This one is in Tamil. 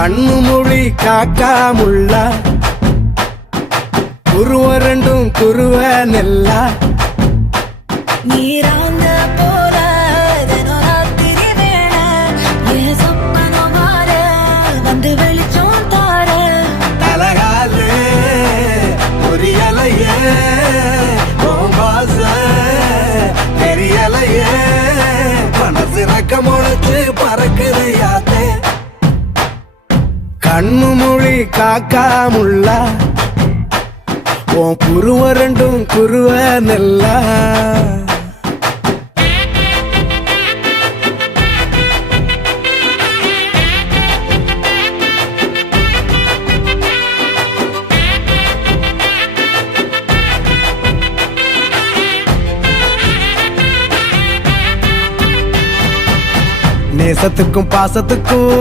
கண்ணு மொழி காக்காமுள்ள குருவ ரெண்டும் குருவ நெல்லா நீராங்க போல தினராத்திரி வேள என் சொப்பனம் மாற வந்து வெளிச்சம் தார தலகாலே புரியலையே பாச தெரியலையே மனசு ரக்க முளைச்சு பறக்குது யாத்தே கண்ணு மொழி காக்காமுள்ள உன் குருவ ரெண்டும் குருவ நெல்லா நேசத்துக்கும் பாசத்துக்கும்